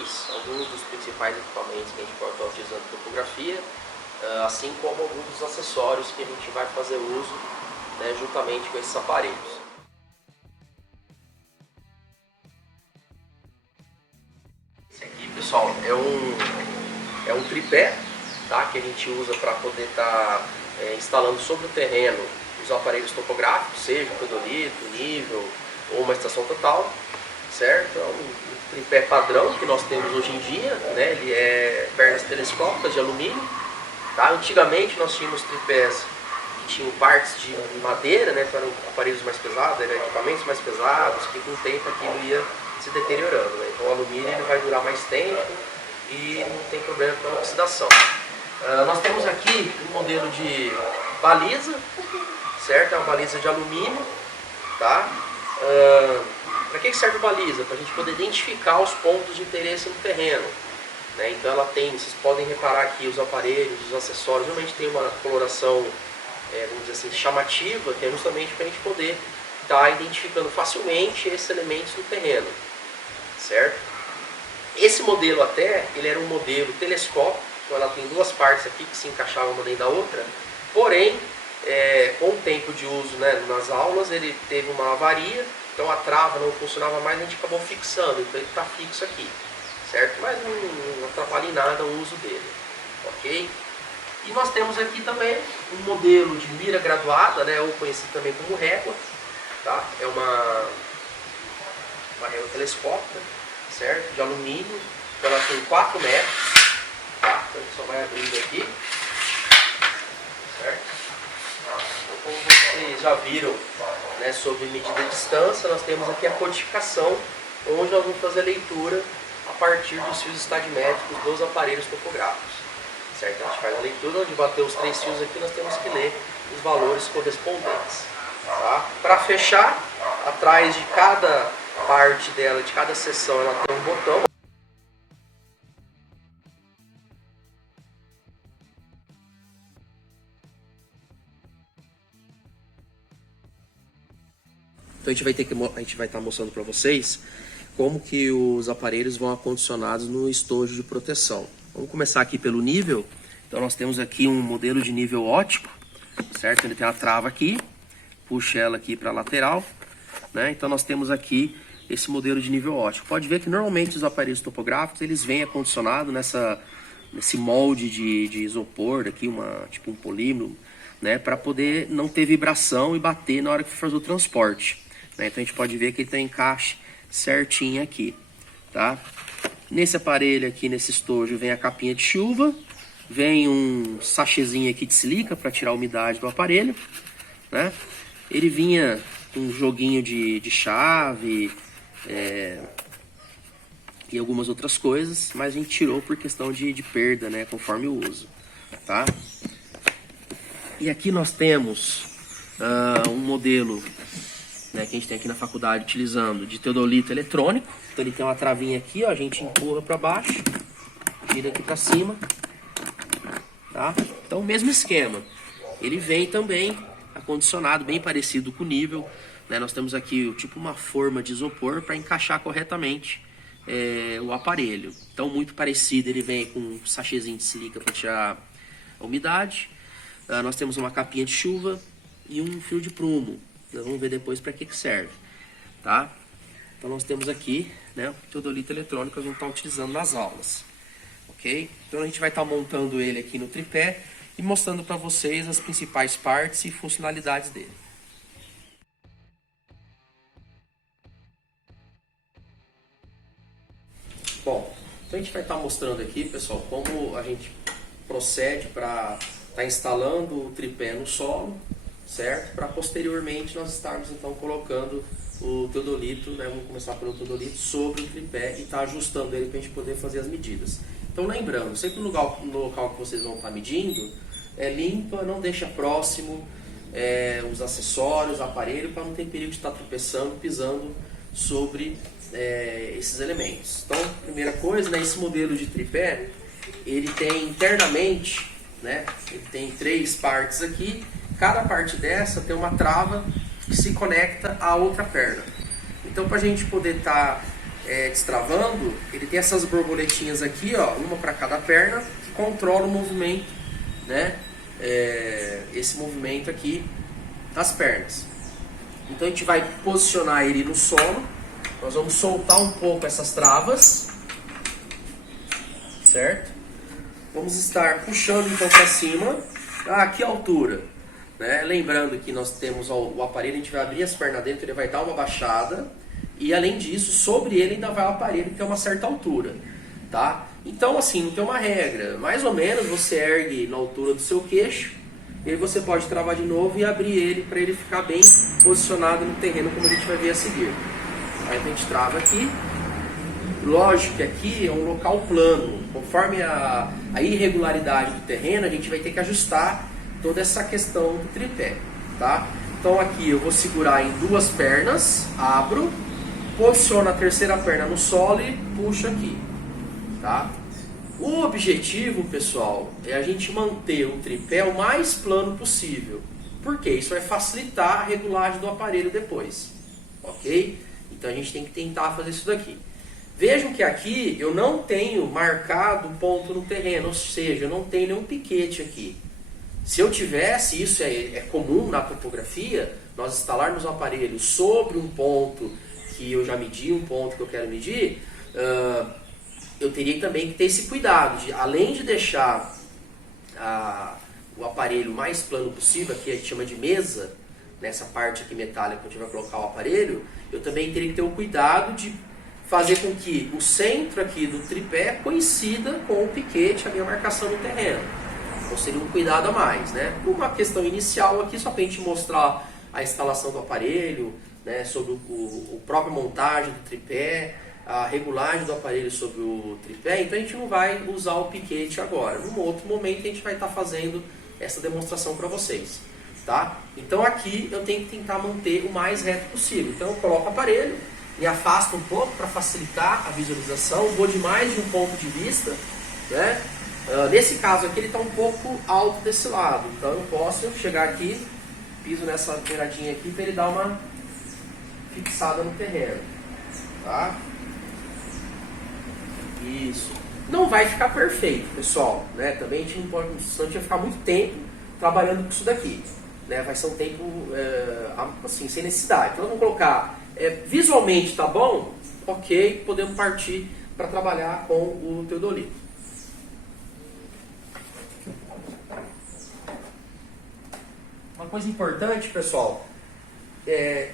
vocês alguns dos principais equipamentos que a gente pode estar utilizando em topografia, assim como alguns dos acessórios que a gente vai fazer uso, né, juntamente com esses aparelhos. Esse aqui, pessoal, é um tripé, tá, que a gente usa para poder estar instalando sobre o terreno os aparelhos topográficos, seja teodolito, nível ou uma estação total, certo? É um tripé padrão que nós temos hoje em dia, né? Ele é pernas telescópicas de alumínio, tá? Antigamente nós tínhamos tripés que tinham partes de madeira, né? Para aparelhos mais pesados, eram equipamentos mais pesados, que com o tempo aquilo ia se deteriorando, né? Então o alumínio ele vai durar mais tempo e não tem problema com a oxidação. Nós temos aqui um modelo de baliza, certo? É uma baliza de alumínio, tá? Para que serve a baliza? Para a gente poder identificar os pontos de interesse no terreno, né? Então ela tem, vocês podem reparar aqui os aparelhos, os acessórios, realmente tem uma coloração, vamos dizer assim, chamativa, que é justamente para a gente poder estar identificando facilmente esses elementos no terreno, certo? Esse modelo até, ele era um modelo telescópico, então ela tem duas partes aqui que se encaixavam uma dentro da outra, porém, com o tempo de uso, né, nas aulas, ele teve uma avaria, então a trava não funcionava mais, a gente acabou fixando, então ele está fixo aqui, certo? Mas não atrapalha em nada o uso dele, ok? E nós temos aqui também um modelo de mira graduada, né, ou conhecido também como régua, tá? É uma régua telescópica, certo? De alumínio, então ela tem 4 metros, tá? Então a gente só vai abrindo aqui, certo? Então, como vocês já viram, né, sobre medida de distância, nós temos aqui a codificação, onde nós vamos fazer a leitura a partir dos fios estadimétricos dos aparelhos topográficos, certo? A gente faz a leitura, onde bater os 3 fios aqui, nós temos que ler os valores correspondentes, tá? Para fechar, atrás de cada parte dela, de cada seção, ela tem um botão. Então a gente vai estar mostrando para vocês como que os aparelhos vão acondicionados no estojo de proteção. Vamos começar aqui pelo nível. Então nós temos aqui um modelo de nível ótico, certo? Ele tem a trava aqui, puxa ela aqui para a lateral, né? Então nós temos aqui esse modelo de nível ótico. Pode ver que normalmente os aparelhos topográficos eles vêm acondicionados nesse molde de isopor aqui, tipo um polímero, né? Para poder não ter vibração e bater na hora que for fazer o transporte. Então a gente pode ver que ele tem encaixe certinho aqui, tá? Nesse aparelho aqui, nesse estojo, vem a capinha de chuva, vem um sachêzinho aqui de silica para tirar a umidade do aparelho, né? Ele vinha com um joguinho de chave e algumas outras coisas, mas a gente tirou por questão de perda, né? Conforme o uso, tá? E aqui nós temos um modelo, né, que a gente tem aqui na faculdade utilizando de teodolito eletrônico. Então ele tem uma travinha aqui, ó, a gente empurra para baixo, gira aqui para cima, tá? Então o mesmo esquema. Ele vem também acondicionado, bem parecido com o nível, né? Nós temos aqui tipo uma forma de isopor para encaixar corretamente o aparelho. Então muito parecido, ele vem com um sachêzinho de silica para tirar a umidade. Nós temos uma capinha de chuva e um fio de prumo. Nós vamos ver depois para que serve, tá? Então nós temos aqui, né, o teodolito eletrônico que nós vamos estar utilizando nas aulas, ok? Então a gente vai estar montando ele aqui no tripé e mostrando para vocês as principais partes e funcionalidades dele. Bom, então a gente vai estar mostrando aqui, pessoal, como a gente procede para estar instalando o tripé no solo, certo? Para posteriormente nós estarmos então colocando o teodolito, né? Vamos começar pelo teodolito sobre o tripé e estar ajustando ele para a gente poder fazer as medidas. Então lembrando, sempre no local que vocês vão estar medindo, limpa, não deixa próximo os acessórios, o aparelho, para não ter perigo de estar tropeçando, pisando sobre esses elementos. Então, primeira coisa, né, esse modelo de tripé, ele tem internamente, né, ele tem 3 partes aqui. Cada parte dessa tem uma trava que se conecta à outra perna. Então, para a gente poder estar destravando, ele tem essas borboletinhas aqui, ó, uma para cada perna, que controla o movimento, né? Esse movimento aqui das pernas. Então a gente vai posicionar ele no solo. Nós vamos soltar um pouco essas travas, certo? Vamos estar puxando então para cima. A que altura? Né? Lembrando que nós temos o aparelho, a gente vai abrir as pernas dentro, ele vai dar uma baixada. E além disso, sobre ele ainda vai o aparelho que tem uma certa altura. Tá? Então assim, não tem uma regra. Mais ou menos você ergue na altura do seu queixo. E aí você pode travar de novo e abrir ele para ele ficar bem posicionado no terreno, como a gente vai ver a seguir. Aí a gente trava aqui. Lógico que aqui é um local plano. Conforme a irregularidade do terreno, a gente vai ter que ajustar toda essa questão do tripé. Tá? Então aqui eu vou segurar em duas pernas, abro, posiciono a terceira perna no solo e puxo aqui. Tá? O objetivo, pessoal, é a gente manter o tripé o mais plano possível. Por quê? Isso vai facilitar a regulagem do aparelho depois. Ok? Então a gente tem que tentar fazer isso daqui. Vejam que aqui eu não tenho marcado ponto no terreno, ou seja, eu não tenho nenhum piquete aqui. Se eu tivesse, isso é comum na topografia, nós instalarmos o aparelho sobre um ponto que eu já medi, um ponto que eu quero medir, eu teria também que ter esse cuidado, de, além de deixar o aparelho mais plano possível, aqui a gente chama de mesa, nessa parte aqui metálica onde a gente vai colocar o aparelho, eu também teria que ter o cuidado de fazer com que o centro aqui do tripé coincida com o piquete, a minha marcação no terreno. Então seria um cuidado a mais, né? Uma questão inicial aqui, só para a gente mostrar a instalação do aparelho, né, sobre o própria montagem do tripé, a regulagem do aparelho sobre o tripé, então a gente não vai usar o piquete agora. Num outro momento a gente vai estar fazendo essa demonstração para vocês. Tá? Então aqui eu tenho que tentar manter o mais reto possível. Então eu coloco o aparelho, me afasto um pouco para facilitar a visualização, vou de mais de um ponto de vista, né? Nesse caso aqui ele está um pouco alto desse lado, então eu posso chegar aqui, piso nessa beiradinha aqui para ele dar uma fixada no terreno. Tá? Isso. Não vai ficar perfeito, pessoal, né? Também a gente não pode, senão a gente vai ficar muito tempo trabalhando com isso daqui, né? Vai ser um tempo assim, sem necessidade. Então vamos colocar visualmente tá bom? Ok, podemos partir para trabalhar com o teodolito. Uma coisa importante, pessoal,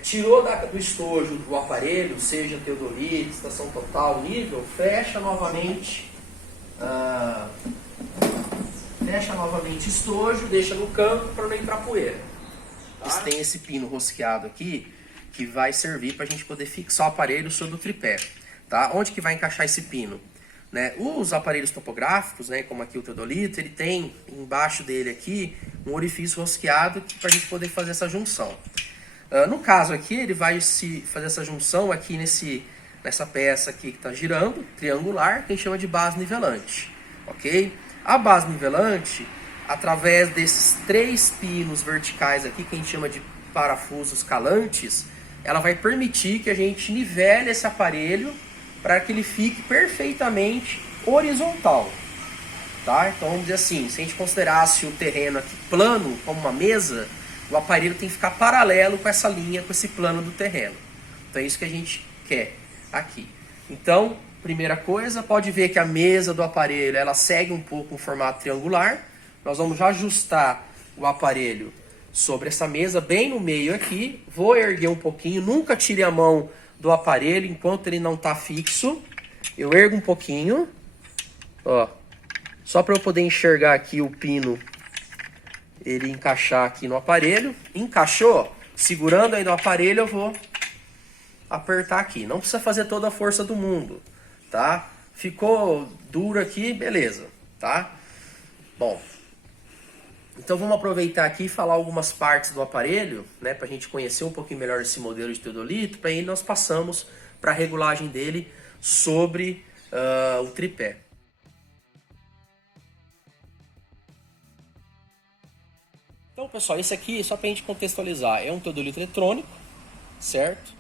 tirou do estojo do aparelho, seja teodolito, estação total, nível, fecha novamente estojo, deixa no canto para não entrar poeira. Tá? Tem esse pino rosqueado aqui que vai servir para a gente poder fixar o aparelho sobre o tripé. Tá? Onde que vai encaixar esse pino? Né? Os aparelhos topográficos, né, como aqui o teodolito, ele tem embaixo dele aqui um orifício rosqueado para a gente poder fazer essa junção. No caso aqui, ele vai fazer essa junção aqui nessa peça aqui que está girando, triangular, que a gente chama de base nivelante. Ok? A base nivelante, através desses 3 pinos verticais aqui, que a gente chama de parafusos calantes, ela vai permitir que a gente nivele esse aparelho para que ele fique perfeitamente horizontal. Tá? Então vamos dizer assim, se a gente considerasse o terreno aqui plano, como uma mesa, o aparelho tem que ficar paralelo com essa linha, com esse plano do terreno. Então é isso que a gente quer aqui. Então, primeira coisa, pode ver que a mesa do aparelho, ela segue um pouco um formato triangular. Nós vamos já ajustar o aparelho sobre essa mesa, bem no meio aqui. Vou erguer um pouquinho, nunca tire a mão do aparelho enquanto ele não está fixo. Eu ergo um pouquinho, ó, só para eu poder enxergar aqui o pino, ele encaixar aqui no aparelho. Encaixou, segurando aí no aparelho, eu vou apertar aqui. Não precisa fazer toda a força do mundo, tá? Ficou duro aqui, beleza, tá? Bom, então vamos aproveitar aqui e falar algumas partes do aparelho, né, para a gente conhecer um pouquinho melhor esse modelo de teodolito, para aí nós passamos para a regulagem dele sobre o tripé. Então, pessoal, esse aqui, só para a gente contextualizar, é um teodolito eletrônico, certo?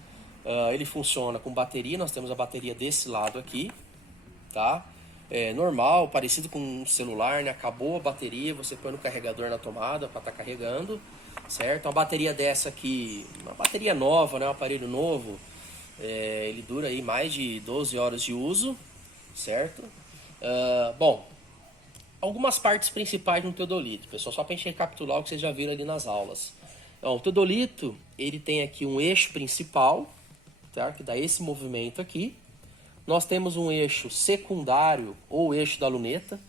Ele funciona com bateria, nós temos a bateria desse lado aqui, tá? É normal, parecido com um celular, né? Acabou a bateria, você põe no carregador na tomada para estar carregando, certo? Uma bateria dessa aqui, uma bateria nova, né? Um aparelho novo, ele dura aí mais de 12 horas de uso, certo? Bom, algumas partes principais de um teodolito, pessoal, só para a gente recapitular o que vocês já viram ali nas aulas. Então, o teodolito, ele tem aqui um eixo principal, tá? Que dá esse movimento aqui. Nós temos um eixo secundário, ou eixo da luneta,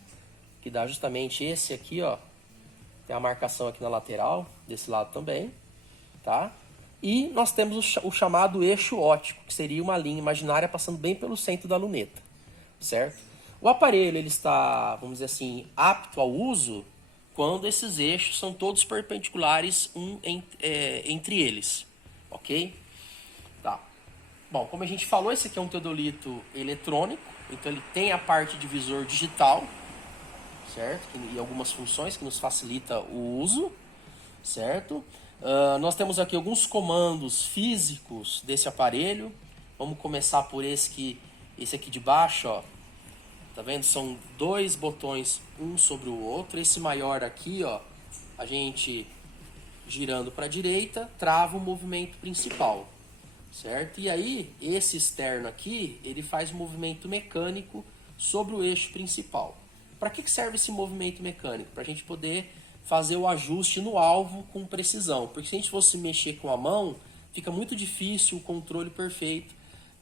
que dá justamente esse aqui, ó. Tem a marcação aqui na lateral, desse lado também, tá? E nós temos o chamado eixo óptico, que seria uma linha imaginária passando bem pelo centro da luneta, certo? O aparelho, ele está, vamos dizer assim, apto ao uso quando esses eixos são todos perpendiculares entre eles, ok? Tá. Bom, como a gente falou, esse aqui é um teodolito eletrônico, então ele tem a parte de visor digital, certo? E algumas funções que nos facilita o uso, certo? Nós temos aqui alguns comandos físicos desse aparelho. Vamos começar por esse aqui de baixo, ó. Tá vendo? São dois botões, um sobre o outro. Esse maior aqui, ó, a gente girando para a direita, trava o movimento principal, certo? E aí, esse externo aqui, ele faz o movimento mecânico sobre o eixo principal. Para que serve esse movimento mecânico? Para a gente poder fazer o ajuste no alvo com precisão. Porque se a gente fosse mexer com a mão, fica muito difícil o controle perfeito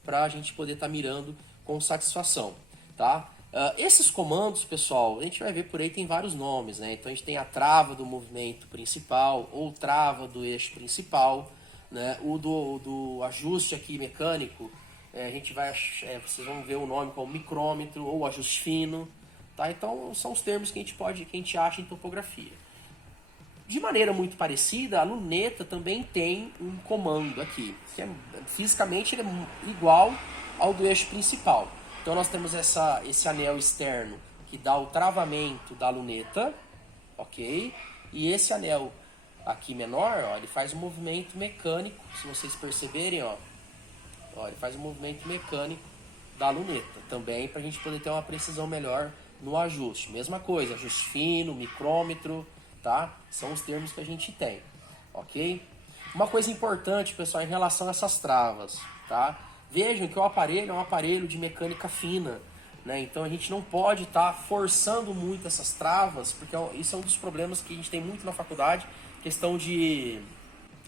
para a gente poder estar mirando com satisfação, tá? Esses comandos, pessoal, a gente vai ver por aí, tem vários nomes, né? Então a gente tem a trava do movimento principal ou trava do eixo principal, né? O do ajuste aqui mecânico, a gente vai, vocês vão ver o nome como micrômetro ou ajuste fino, tá? Então são os termos que a gente acha em topografia. De maneira muito parecida, a luneta também tem um comando aqui, que fisicamente ele é igual ao do eixo principal. Então nós temos esse anel externo que dá o travamento da luneta, ok? E esse anel aqui menor, ó, ele faz um movimento mecânico, se vocês perceberem, ó, ele faz um movimento mecânico da luneta, também para a gente poder ter uma precisão melhor no ajuste. Mesma coisa, ajuste fino, micrômetro, tá? São os termos que a gente tem, ok? Uma coisa importante, pessoal, em relação a essas travas, tá? Vejam que o aparelho é um aparelho de mecânica fina, né? Então a gente não pode estar forçando muito essas travas, porque isso é um dos problemas que a gente tem muito na faculdade, questão de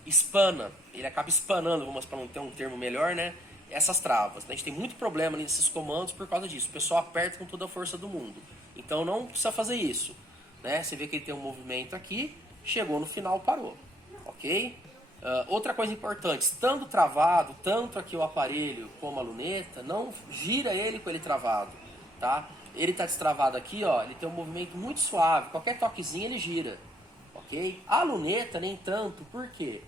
espana, ele acaba espanando, para não ter um termo melhor, né? Essas travas. A gente tem muito problema nesses comandos por causa disso. O pessoal aperta com toda a força do mundo. Então não precisa fazer isso, né? Você vê que ele tem um movimento aqui, chegou no final, parou, ok? Outra coisa importante, estando travado, tanto aqui o aparelho como a luneta, não gira ele com ele travado, tá? Ele está destravado aqui, ó, ele tem um movimento muito suave, qualquer toquezinho ele gira, ok? A luneta nem tanto, por quê?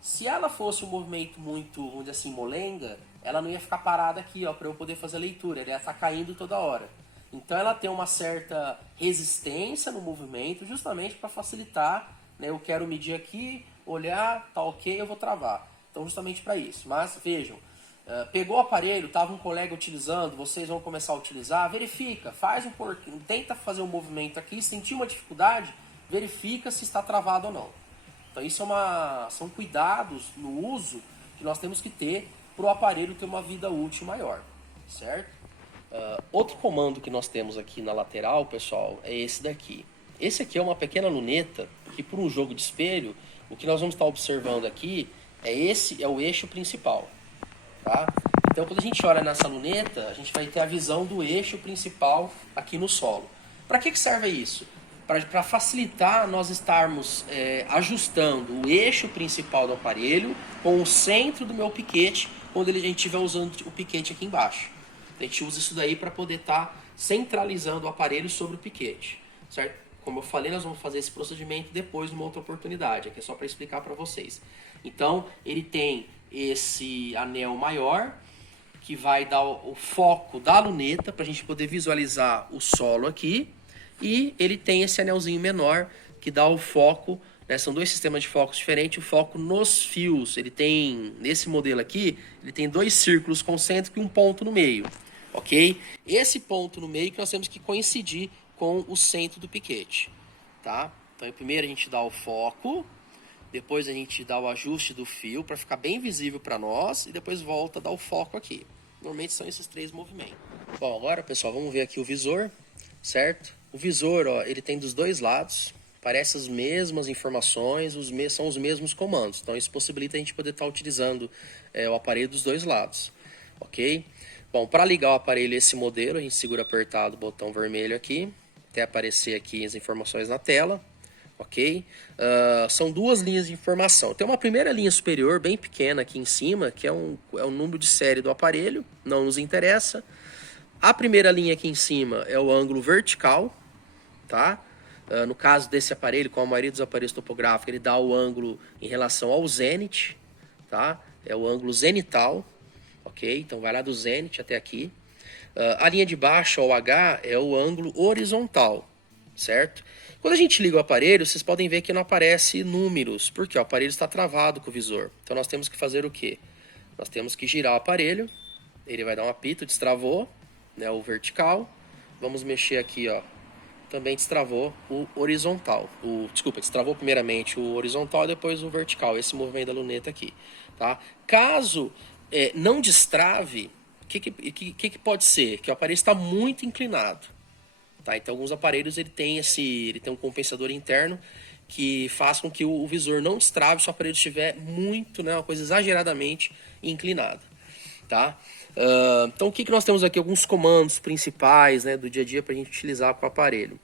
Se ela fosse um movimento muito, vamos dizer assim, molenga, ela não ia ficar parada aqui, ó, para eu poder fazer a leitura, ela ia estar caindo toda hora. Então ela tem uma certa resistência no movimento, justamente para facilitar, né? Eu quero medir aqui, olhar, tá ok, eu vou travar. Então justamente para isso. Mas vejam, pegou o aparelho, estava um colega utilizando, vocês vão começar a utilizar, verifica, tenta fazer um movimento aqui, sentir uma dificuldade, verifica se está travado ou não. Então isso são cuidados no uso que nós temos que ter para o aparelho ter uma vida útil maior, certo? Outro comando que nós temos aqui na lateral, pessoal, é esse daqui. Esse aqui é uma pequena luneta que, por um jogo de espelho, o que nós vamos estar observando aqui é o eixo principal, tá? Então quando a gente olha nessa luneta, a gente vai ter a visão do eixo principal aqui no solo. Para que serve isso? Para facilitar nós estarmos ajustando o eixo principal do aparelho com o centro do meu piquete, quando a gente estiver usando o piquete aqui embaixo. A gente usa isso daí para poder estar centralizando o aparelho sobre o piquete, certo? Como eu falei, nós vamos fazer esse procedimento depois numa outra oportunidade, aqui é só para explicar para vocês. Então, ele tem esse anel maior, que vai dar o foco da luneta, para a gente poder visualizar o solo aqui, e ele tem esse anelzinho menor, que dá o foco, né? São dois sistemas de focos diferentes. O foco nos fios, ele tem, nesse modelo aqui, ele tem dois círculos concêntricos e um ponto no meio, ok? Esse ponto no meio que nós temos que coincidir com o centro do piquete, tá? Então, primeiro a gente dá o foco, depois a gente dá o ajuste do fio para ficar bem visível para nós e depois volta a dar o foco aqui. Normalmente são esses três movimentos. Bom, agora, pessoal, vamos ver aqui o visor, certo? O visor, ó, ele tem dos dois lados, parece as mesmas informações, são os mesmos comandos. Então, isso possibilita a gente poder estar utilizando o aparelho dos dois lados, ok? Bom, para ligar o aparelho esse modelo, a gente segura apertado o botão vermelho aqui, até aparecer aqui as informações na tela, ok? São duas linhas de informação. Tem uma primeira linha superior, bem pequena aqui em cima, que é o número de série do aparelho, não nos interessa. A primeira linha aqui em cima é o ângulo vertical, tá? No caso desse aparelho, como a maioria dos aparelhos topográficos, ele dá o ângulo em relação ao zênite, tá? É o ângulo zenital, ok? Então vai lá do zênite até aqui. A linha de baixo, o H, é o ângulo horizontal, certo? Quando a gente liga o aparelho, vocês podem ver que não aparece números, porque o aparelho está travado com o visor. Então nós temos que fazer o quê? Nós temos que girar o aparelho, ele vai dar um apito, destravou, né, o vertical. Vamos mexer aqui, ó. Também destravou o horizontal. Desculpa, destravou primeiramente o horizontal e depois o vertical, esse movimento da luneta aqui, tá? Caso não destrave, o que pode ser? Que o aparelho está muito inclinado. Tá? Então, alguns aparelhos ele tem um compensador interno que faz com que o visor não destrave se o aparelho estiver muito, né, uma coisa exageradamente inclinada. Tá? Então, o que nós temos aqui? Alguns comandos principais, né, do dia a dia para a gente utilizar com o aparelho.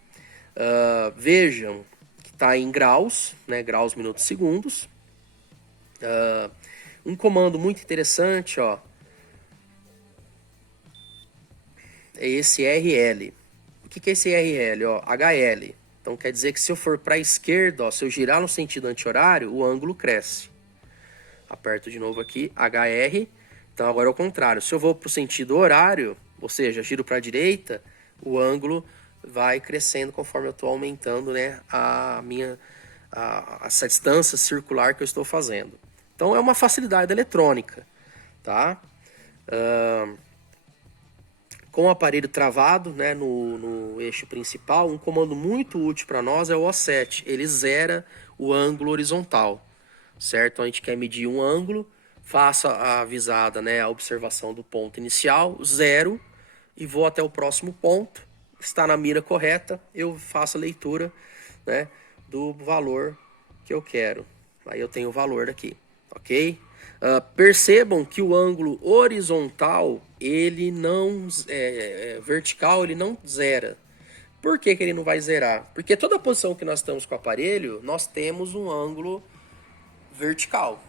Vejam que está em graus, né, graus, minutos, segundos. Um comando muito interessante, ó, é esse RL. O que é esse RL? Ó, HL. Então quer dizer que se eu for para a esquerda, ó, se eu girar no sentido anti-horário, o ângulo cresce. Aperto de novo aqui, HR. Então agora é o contrário. Se eu vou para o sentido horário, ou seja, giro para a direita, o ângulo vai crescendo conforme eu estou aumentando, né, essa distância circular que eu estou fazendo. Então é uma facilidade eletrônica, tá? Com o aparelho travado, né, no eixo principal, um comando muito útil para nós é o offset. Ele zera o ângulo horizontal, certo? Então a gente quer medir um ângulo, faça a avisada, né, a observação do ponto inicial, zero, e vou até o próximo ponto. Está na mira correta, eu faço a leitura, né, do valor que eu quero. Aí eu tenho o valor daqui, ok? Percebam que o ângulo horizontal, ele não vertical, ele não zera. Por que ele não vai zerar? Porque toda posição que nós estamos com o aparelho, nós temos um ângulo vertical,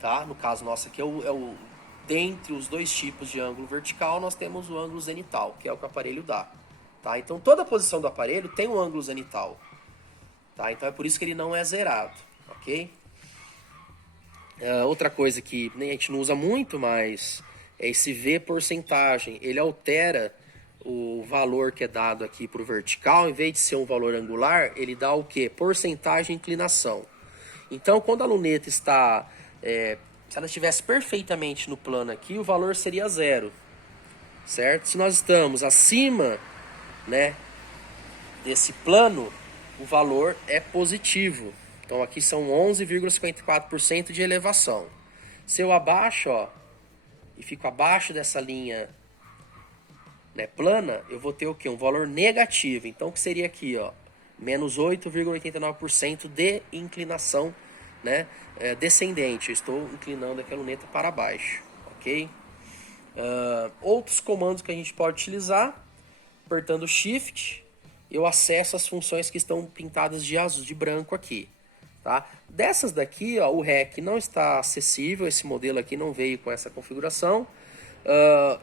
tá? No caso nosso aqui dentre os dois tipos de ângulo vertical, nós temos o ângulo zenital, que é o que o aparelho dá, tá? Então toda posição do aparelho tem um ângulo zenital, tá? Então é por isso que ele não é zerado, ok? Outra coisa que a gente não usa muito, mas é esse V porcentagem. Ele altera o valor que é dado aqui para o vertical. Em vez de ser um valor angular, ele dá o quê? Porcentagem de inclinação. Então, quando a luneta está... se ela estivesse perfeitamente no plano aqui, o valor seria zero, certo? Se nós estamos acima, né, desse plano, o valor é positivo. Então aqui são 11,54% de elevação. Se eu abaixo, ó, e fico abaixo dessa linha, né, plana, eu vou ter o quê? Um valor negativo. Então o que seria aqui, ó, menos 8,89% de inclinação, né, descendente. Eu estou inclinando aqui a luneta para baixo, ok? Outros comandos que a gente pode utilizar, apertando Shift, eu acesso as funções que estão pintadas de azul, de branco aqui. Tá? Dessas daqui, ó, o REC não está acessível, esse modelo aqui não veio com essa configuração.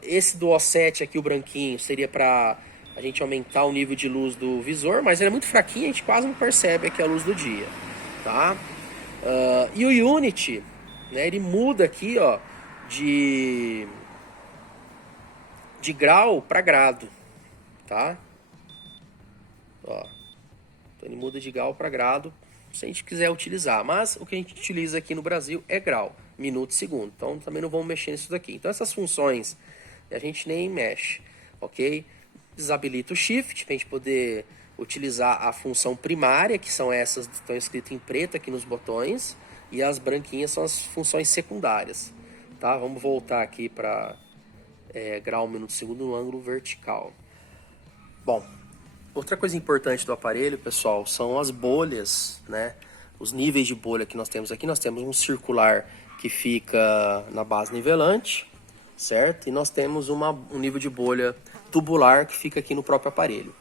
Esse do offset aqui, o branquinho, seria para a gente aumentar o nível de luz do visor, mas ele é muito fraquinho, a gente quase não percebe aqui a luz do dia. Tá? E o Unity, né, ele muda aqui, ó, de grau para grado. Tá? Ó, então ele muda de grau para grado se a gente quiser utilizar. Mas o que a gente utiliza aqui no Brasil é grau, minuto e segundo. Então também não vamos mexer nisso daqui. Então essas funções a gente nem mexe, ok? Desabilita o shift para a gente poder utilizar a função primária, que são essas que estão escritas em preto aqui nos botões, e as branquinhas são as funções secundárias. Tá? Vamos voltar aqui para grau, minuto, segundo no ângulo vertical. Bom, outra coisa importante do aparelho, pessoal, são as bolhas, né? Os níveis de bolha que nós temos aqui. Nós temos um circular que fica na base nivelante, certo? E nós temos um nível de bolha tubular que fica aqui no próprio aparelho.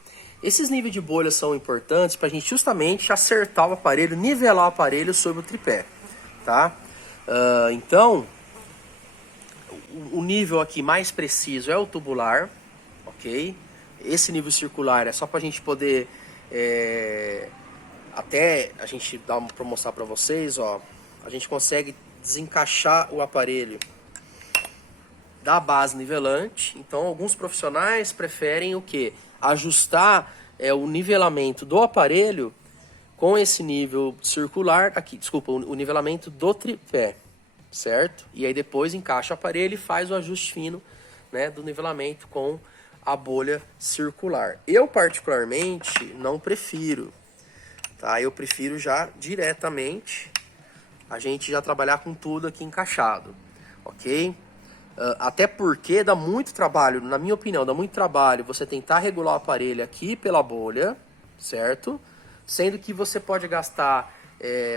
Esses níveis de bolha são importantes para a gente justamente acertar o aparelho, nivelar o aparelho sobre o tripé, tá? Então, o nível aqui mais preciso é o tubular, ok? Esse nível circular é só para a gente poder, até a gente dar para mostrar para vocês, ó, a gente consegue desencaixar o aparelho da base nivelante. Então alguns profissionais preferem o que? Ajustar o nivelamento do aparelho com esse nível circular, aqui, desculpa, o nivelamento do tripé, certo? E aí depois encaixa o aparelho e faz o ajuste fino, né, do nivelamento com a bolha circular. Eu particularmente não prefiro, tá? Eu prefiro já diretamente a gente já trabalhar com tudo aqui encaixado, ok? Até porque dá muito trabalho, na minha opinião, dá muito trabalho você tentar regular o aparelho aqui pela bolha, certo? Sendo que você pode gastar,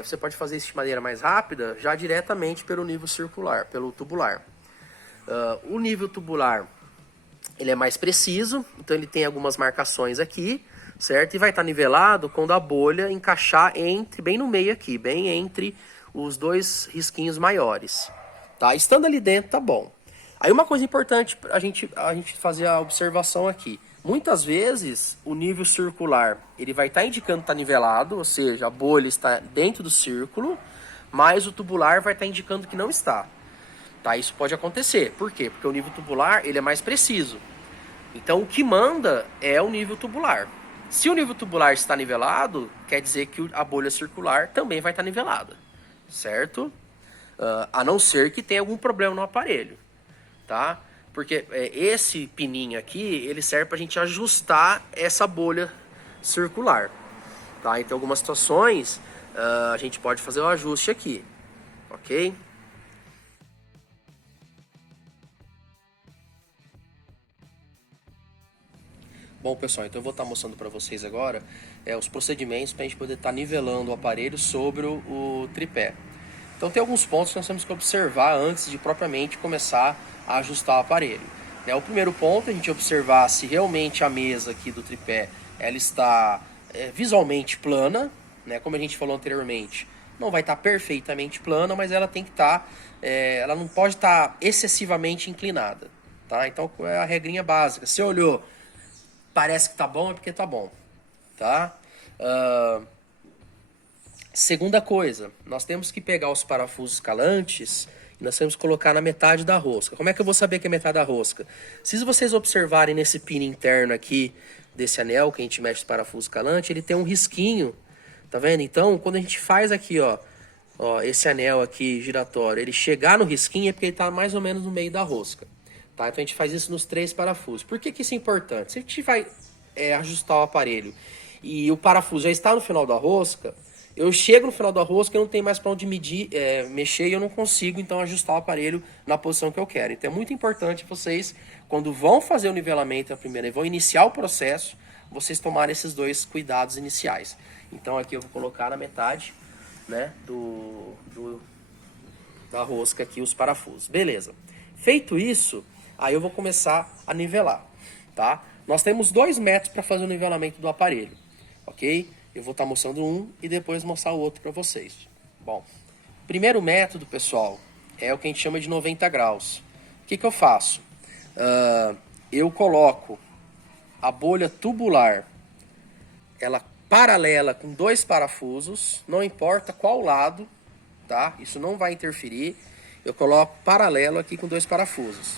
você pode fazer isso de maneira mais rápida, já diretamente pelo nível circular, pelo tubular. O nível tubular, ele é mais preciso, então ele tem algumas marcações aqui, certo? E vai estar nivelado quando a bolha encaixar bem no meio aqui, bem entre os dois risquinhos maiores, tá? Estando ali dentro, tá bom. Aí uma coisa importante a gente fazer a observação aqui. Muitas vezes o nível circular ele vai estar indicando que está nivelado, ou seja, a bolha está dentro do círculo, mas o tubular vai estar indicando que não está. Tá? Isso pode acontecer. Por quê? Porque o nível tubular ele é mais preciso. Então o que manda é o nível tubular. Se o nível tubular está nivelado, quer dizer que a bolha circular também vai estar nivelada, certo? A não ser que tenha algum problema no aparelho. Tá? Porque esse pininho aqui, ele serve para a gente ajustar essa bolha circular, tá? Então, em algumas situações, a gente pode fazer o ajuste aqui, ok? Bom, pessoal, então eu vou estar mostrando para vocês agora os procedimentos para a gente poder estar nivelando o aparelho sobre o tripé. Então tem alguns pontos que nós temos que observar antes de propriamente começar a ajustar o aparelho. O primeiro ponto é a gente observar se realmente a mesa aqui do tripé ela está visualmente plana, né? Como a gente falou anteriormente, não vai estar perfeitamente plana, mas ela tem que estar, ela não pode estar excessivamente inclinada, tá? Então é a regrinha básica. Se olhou, parece que tá bom, é porque tá bom, tá? Segunda coisa, nós temos que pegar os parafusos escalantes e nós temos que colocar na metade da rosca. Como é que eu vou saber que é metade da rosca? Se vocês observarem nesse pino interno aqui desse anel que a gente mexe os parafusos escalantes, ele tem um risquinho, tá vendo? Então, quando a gente faz aqui, ó, esse anel aqui giratório, ele chegar no risquinho é porque ele tá mais ou menos no meio da rosca, tá? Então a gente faz isso nos 3 parafusos. Por que isso é importante? Se a gente vai ajustar o aparelho e o parafuso já está no final da rosca, eu chego no final da rosca, eu não tenho mais para onde mexer e eu não consigo então ajustar o aparelho na posição que eu quero. Então é muito importante vocês, quando vão fazer o nivelamento a primeira e vão iniciar o processo, vocês tomarem esses 2 cuidados iniciais. Então aqui eu vou colocar na metade, né, da rosca aqui os parafusos. Beleza. Feito isso, aí eu vou começar a nivelar, tá? Nós temos 2 métodos para fazer o nivelamento do aparelho, ok? Eu vou estar mostrando um e depois mostrar o outro para vocês. Bom, primeiro método, pessoal, é o que a gente chama de 90 graus. O que eu faço? Eu coloco a bolha tubular, ela paralela com 2 parafusos, não importa qual lado, tá? Isso não vai interferir. Eu coloco paralelo aqui com 2 parafusos.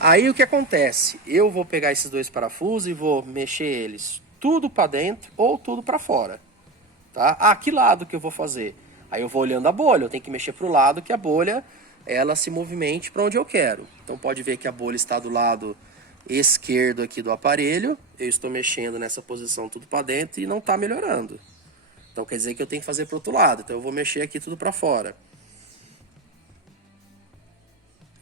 Aí o que acontece? Eu vou pegar esses 2 parafusos e vou mexer eles tudo para dentro ou tudo para fora, Tá? Ah, que lado que eu vou fazer? Aí eu vou olhando a bolha, eu tenho que mexer para o lado que a bolha ela se movimente para onde eu quero. Então pode ver que a bolha está do lado esquerdo aqui do aparelho, eu estou mexendo nessa posição tudo para dentro e não está melhorando. Então quer dizer que eu tenho que fazer para o outro lado, então eu vou mexer aqui tudo para fora.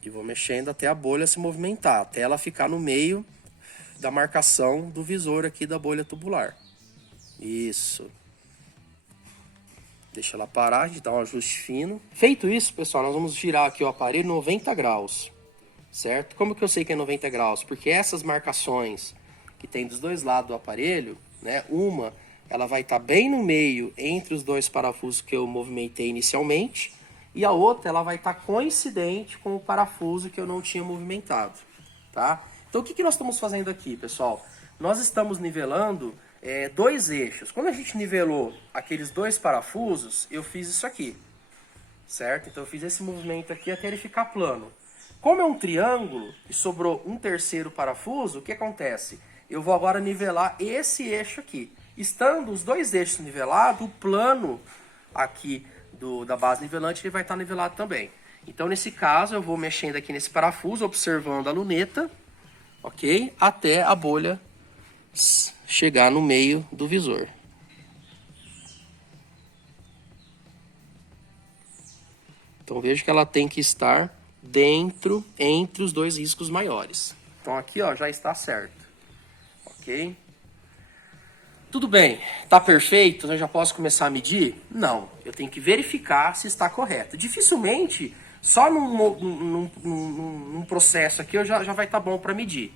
E vou mexendo até a bolha se movimentar, até ela ficar no meio da marcação do visor aqui da bolha tubular. Isso. Deixa ela parar, a gente dá um ajuste fino. Feito isso, pessoal, nós vamos girar aqui o aparelho 90 graus. Certo? Como que eu sei que é 90 graus? Porque essas marcações que tem dos dois lados do aparelho, né? Uma, ela vai estar bem no meio entre os dois parafusos que eu movimentei inicialmente. E a outra, ela vai estar coincidente com o parafuso que eu não tinha movimentado. Tá? Então o que nós estamos fazendo aqui, pessoal? Nós estamos nivelando dois eixos. Quando a gente nivelou aqueles dois parafusos, eu fiz isso aqui. Certo? Então eu fiz esse movimento aqui até ele ficar plano. Como é um triângulo e sobrou um terceiro parafuso, o que acontece? Eu vou agora nivelar esse eixo aqui. Estando os dois eixos nivelados, o plano aqui da base nivelante ele vai estar nivelado também. Então, nesse caso, eu vou mexendo aqui nesse parafuso, observando a luneta, ok? Até a bolha chegar no meio do visor. Então, vejo que ela tem que estar dentro, entre os dois riscos maiores. Então aqui, ó, já está certo. Ok? Tudo bem. Tá perfeito? Eu já posso começar a medir? Não. Eu tenho que verificar se está correto. Dificilmente, só num processo aqui, já vai estar bom para medir.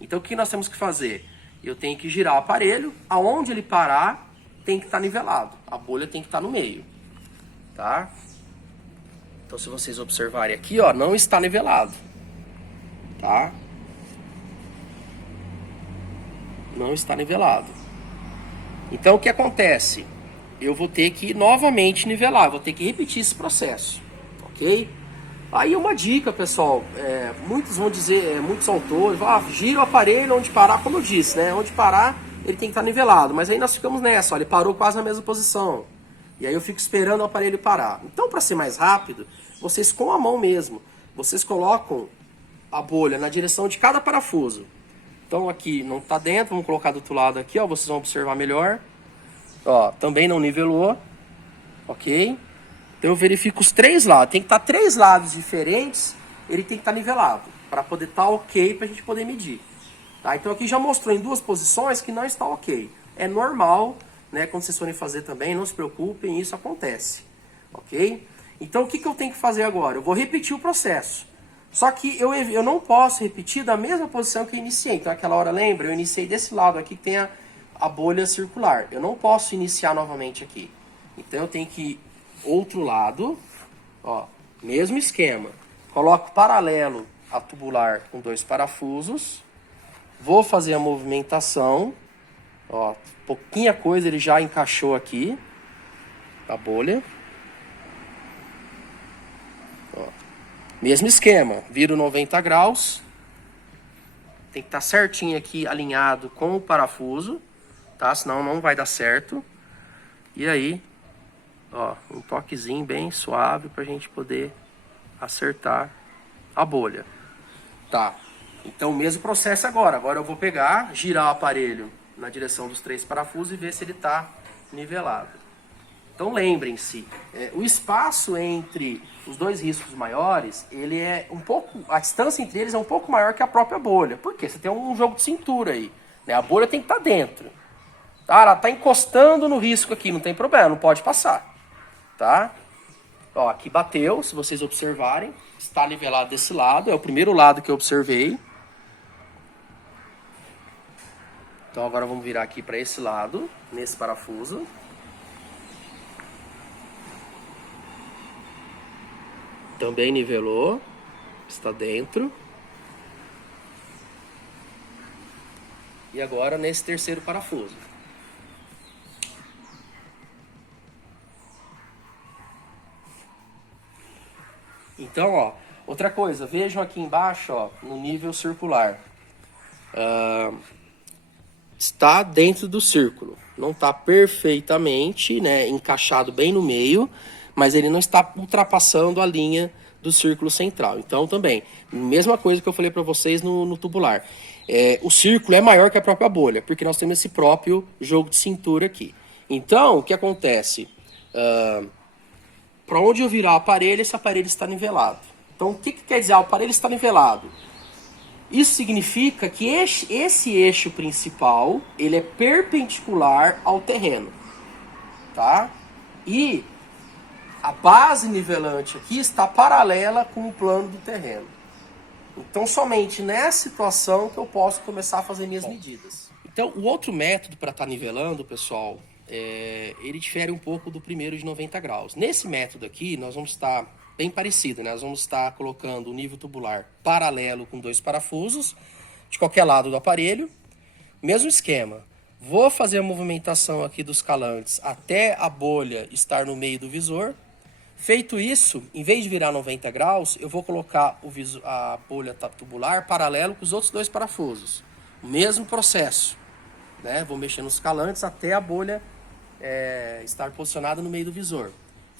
Então o que nós temos que fazer? Eu tenho que girar o aparelho. Aonde ele parar, tem que estar nivelado. A bolha tem que estar no meio. Tá? Então, se vocês observarem aqui, ó, não está nivelado, tá? Não está nivelado. Então, o que acontece? Eu vou ter que novamente nivelar, vou ter que repetir esse processo, ok? Aí uma dica, pessoal, muitos vão dizer, muitos autores, gira o aparelho onde parar, como eu disse, né? Onde parar, ele tem que estar nivelado. Mas aí nós ficamos nessa, ó, ele parou quase na mesma posição. E aí eu fico esperando o aparelho parar. Então, para ser mais rápido, vocês com a mão mesmo, vocês colocam a bolha na direção de cada parafuso. Então aqui não está dentro, vamos colocar do outro lado aqui, ó, vocês vão observar melhor. Ó, também não nivelou, ok? Então eu verifico os três lados, tem que estar três lados diferentes, ele tem que estar nivelado, para poder estar ok, para a gente poder medir. Tá? Então aqui já mostrou em duas posições que não está ok. É normal, né, quando vocês forem fazer também, não se preocupem, isso acontece, ok? Então o que eu tenho que fazer agora? Eu vou repetir o processo. Só que eu não posso repetir da mesma posição que eu iniciei. Então aquela hora, lembra? Eu iniciei desse lado aqui que tem a bolha circular. Eu não posso iniciar novamente aqui. Então eu tenho que ir outro lado, ó, mesmo esquema. Coloco paralelo a tubular com dois parafusos. Vou fazer a movimentação. Ó, pouquinha coisa ele já encaixou aqui. A bolha. Ó. Mesmo esquema. Viro 90 graus. Tem que estar certinho aqui, alinhado com o parafuso. Tá? Senão não vai dar certo. E aí, ó, um toquezinho bem suave pra gente poder acertar a bolha. Tá. Então o mesmo processo agora. Agora eu vou pegar, girar o aparelho na direção dos três parafusos e ver se ele está nivelado. Então lembrem-se, o espaço entre os dois riscos maiores, ele é um pouco, a distância entre eles é um pouco maior que a própria bolha. Por quê? Você tem um jogo de cintura aí, né? A bolha tem que estar dentro. Tá? Ela está encostando no risco aqui, não tem problema, não pode passar. Tá? Ó, aqui bateu, se vocês observarem, está nivelado desse lado, é o primeiro lado que eu observei. Então agora vamos virar aqui para esse lado, nesse parafuso. Também nivelou, está dentro. E agora nesse terceiro parafuso. Então, ó, outra coisa, vejam aqui embaixo, ó, no nível circular. está dentro do círculo. Não está perfeitamente, né, encaixado bem no meio, mas ele não está ultrapassando a linha do círculo central. Então também, mesma coisa que eu falei para vocês no tubular. O círculo é maior que a própria bolha, porque nós temos esse próprio jogo de cintura aqui. Então, o que acontece? Para onde eu virar o aparelho, esse aparelho está nivelado. Então, o que quer dizer? O aparelho está nivelado. Isso significa que esse eixo principal, ele é perpendicular ao terreno, tá? E a base nivelante aqui está paralela com o plano do terreno. Então, somente nessa situação que eu posso começar a fazer minhas medidas. Então, o outro método para estar nivelando, pessoal, ele difere um pouco do primeiro de 90 graus. Nesse método aqui, nós vamos estar bem parecido, né? Nós vamos estar colocando o nível tubular paralelo com 2 parafusos, de qualquer lado do aparelho. Mesmo esquema. Vou fazer a movimentação aqui dos calantes até a bolha estar no meio do visor. Feito isso, em vez de virar 90 graus, eu vou colocar a bolha tubular paralelo com os outros 2 parafusos. O mesmo processo, né? Vou mexer nos calantes até a bolha estar posicionada no meio do visor.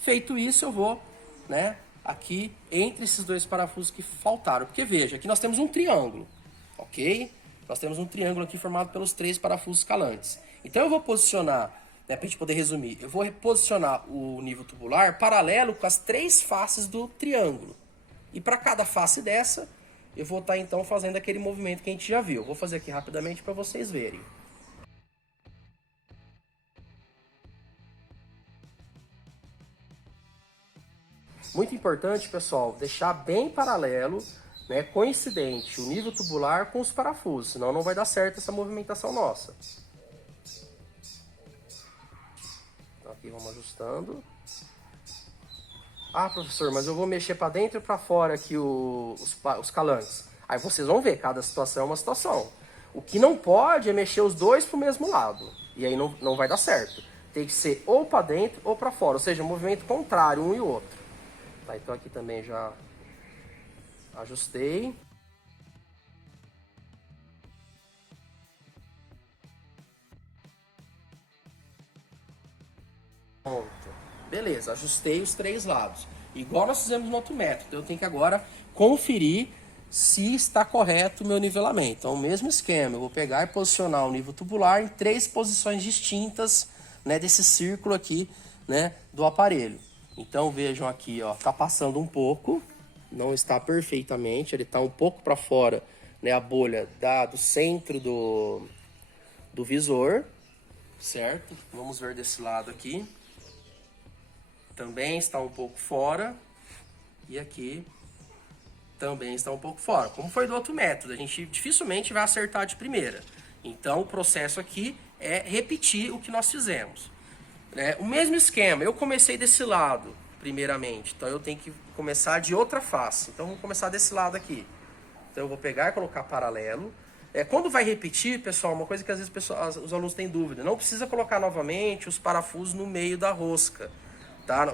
Feito isso, eu vou, né, aqui entre esses 2 parafusos que faltaram. Porque veja, aqui nós temos um triângulo, ok? Nós temos um triângulo aqui formado pelos 3 parafusos calantes. Então eu vou posicionar, né, para a gente poder resumir, eu vou reposicionar o nível tubular paralelo com as 3 faces do triângulo. E para cada face dessa, eu vou estar então fazendo aquele movimento que a gente já viu. Vou fazer aqui rapidamente para vocês verem. Muito importante, pessoal, deixar bem paralelo, né, coincidente, o nível tubular com os parafusos, senão não vai dar certo essa movimentação nossa. Então aqui vamos ajustando. Ah, professor, mas eu vou mexer para dentro e para fora aqui os calantes. Aí vocês vão ver, cada situação é uma situação. O que não pode é mexer os 2 para o mesmo lado, e aí não vai dar certo. Tem que ser ou para dentro ou para fora, ou seja, um movimento contrário, um e o outro. Tá, então aqui também já ajustei. Pronto. Beleza, ajustei os 3 lados. Igual nós fizemos no outro método. Eu tenho que agora conferir se está correto o meu nivelamento. Então, o mesmo esquema. Eu vou pegar e posicionar o nível tubular em 3 posições distintas, né, desse círculo aqui, né, do aparelho. Então vejam aqui, ó, tá passando um pouco, não está perfeitamente, ele está um pouco para fora, né, a bolha do centro do visor, certo? Vamos ver desse lado aqui. Também está um pouco fora e aqui também está um pouco fora. Como foi do outro método, a gente dificilmente vai acertar de primeira. Então o processo aqui é repetir o que nós fizemos. O mesmo esquema, eu comecei desse lado, primeiramente, então eu tenho que começar de outra face. Então vamos começar desse lado aqui. Então eu vou pegar e colocar paralelo. Quando vai repetir, pessoal, uma coisa que às vezes os alunos têm dúvida, não precisa colocar novamente os parafusos no meio da rosca. Tá?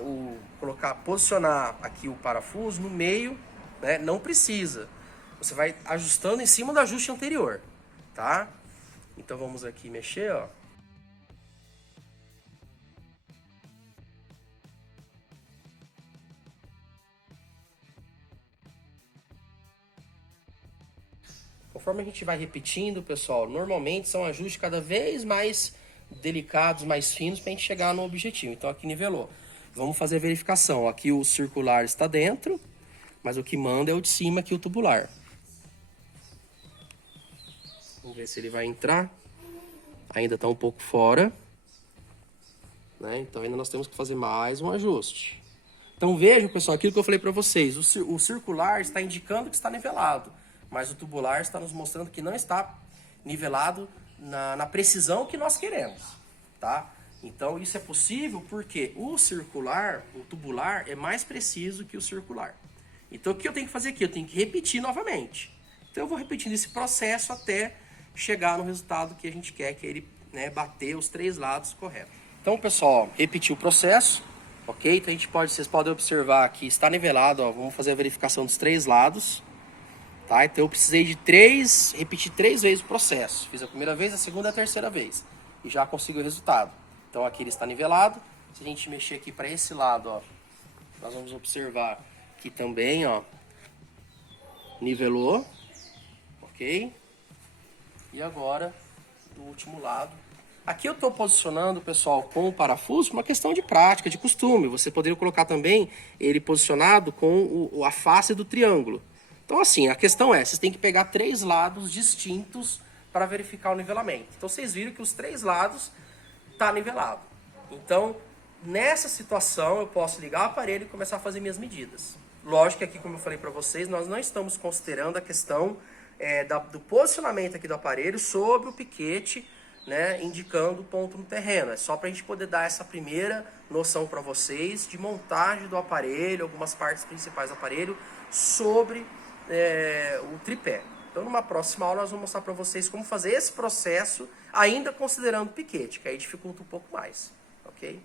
Posicionar aqui o parafuso no meio, né? Não precisa. Você vai ajustando em cima do ajuste anterior. Tá? Então vamos aqui mexer, ó. Conforme a gente vai repetindo, pessoal, normalmente são ajustes cada vez mais delicados, mais finos, para a gente chegar no objetivo. Então aqui nivelou. Vamos fazer a verificação. Aqui o circular está dentro, mas o que manda é o de cima aqui, o tubular. Vamos ver se ele vai entrar. Ainda está um pouco fora, né? Então ainda nós temos que fazer mais um ajuste. Então vejam, pessoal, aquilo que eu falei para vocês. O circular está indicando que está nivelado, mas o tubular está nos mostrando que não está nivelado na precisão que nós queremos, tá? Então isso é possível porque o tubular é mais preciso que o circular. Então o que eu tenho que fazer aqui? Eu tenho que repetir novamente. Então eu vou repetindo esse processo até chegar no resultado que a gente quer, que é ele, né, bater os 3 lados corretos. Então, pessoal, repetir o processo, ok? Então vocês podem observar que está nivelado, ó, vamos fazer a verificação dos 3 lados. Tá? Então eu precisei de repetir 3 vezes o processo. Fiz a primeira vez, a segunda e a terceira vez. E já consegui o resultado. Então aqui ele está nivelado. Se a gente mexer aqui para esse lado, ó, nós vamos observar que também, ó, nivelou. Ok? E agora, do último lado. Aqui eu estou posicionando, pessoal, com o parafuso, uma questão de prática, de costume. Você poderia colocar também ele posicionado com a face do triângulo. Então, assim, a questão é, vocês têm que pegar 3 lados distintos para verificar o nivelamento. Então, vocês viram que os 3 lados tá nivelado. Então, nessa situação, eu posso ligar o aparelho e começar a fazer minhas medidas. Lógico que aqui, como eu falei para vocês, nós não estamos considerando a questão do posicionamento aqui do aparelho sobre o piquete, né, indicando o ponto no terreno. É só para a gente poder dar essa primeira noção para vocês de montagem do aparelho, algumas partes principais do aparelho sobre o tripé. Então, numa próxima aula, nós vamos mostrar para vocês como fazer esse processo, ainda considerando o piquete, que aí dificulta um pouco mais, ok?